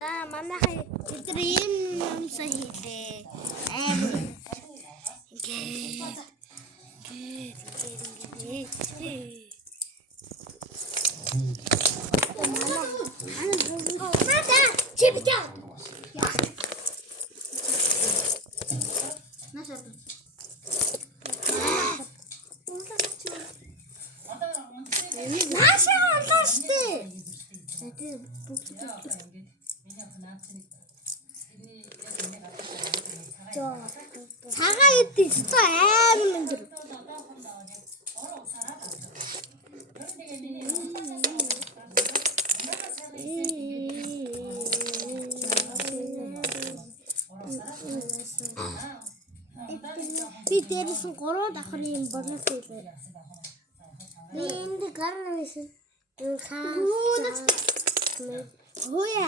Манайхаа өдөр ийм юмсаа хийлээ. Амар. Цагаан идэх ёстой амар мэнзэр. Би дээрээс нь 3 давхар юм бонус хийлээ. Би энд гарна байсан. Хөөе.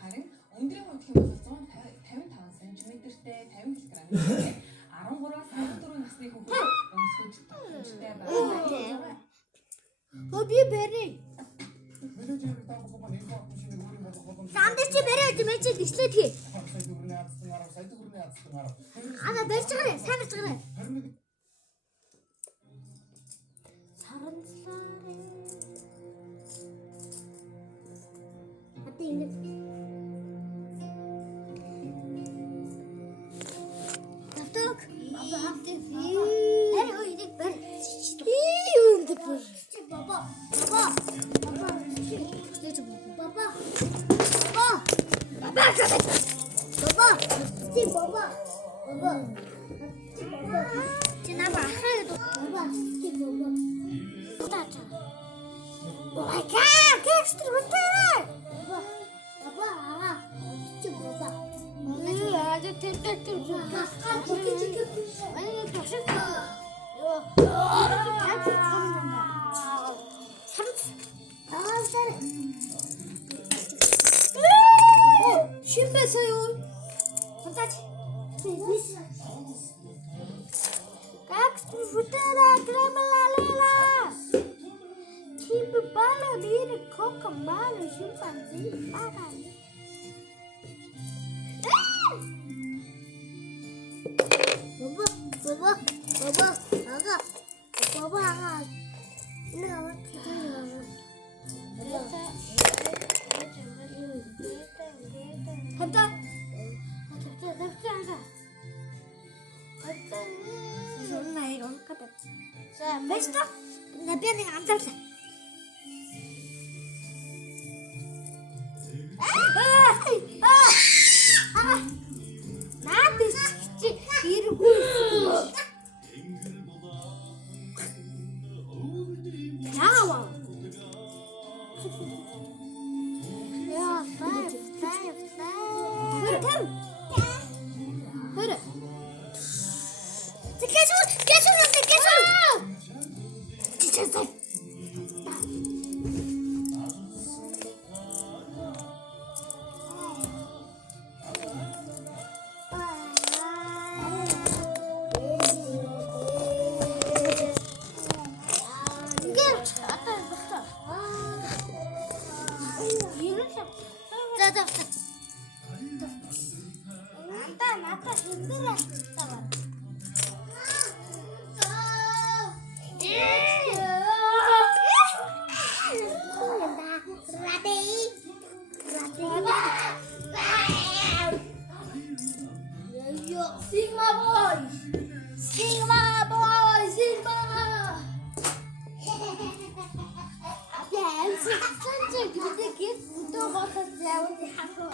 Харин өндрийн хувьд хэм бол 155 см-тэй 50 кг. 13-аас 14 насны хүүхэд өмсгөж тохиолдолтой байна. Би бэрээ. Сандч бэрээ дэмэж гислээ тгий. Ана барьж гараа, сайн барьж гараа. Саранцлаа. Хатин ингэ. Таток. Эй, ой, идэх бар. Юунд бүр. Баба. Шимбэсэё. Контач. Как футера кремалала. Чимбэ бала бир кокомал шимпанзи. Бага. Баба. Бэста набяны андалла. Наадис чи иргүй. Яава. Яа, файв. Хөрө. Тэкэсүр. Чичэсэй. Sigma boy! Sanjay, kita kita foto bakal jauh di hafal.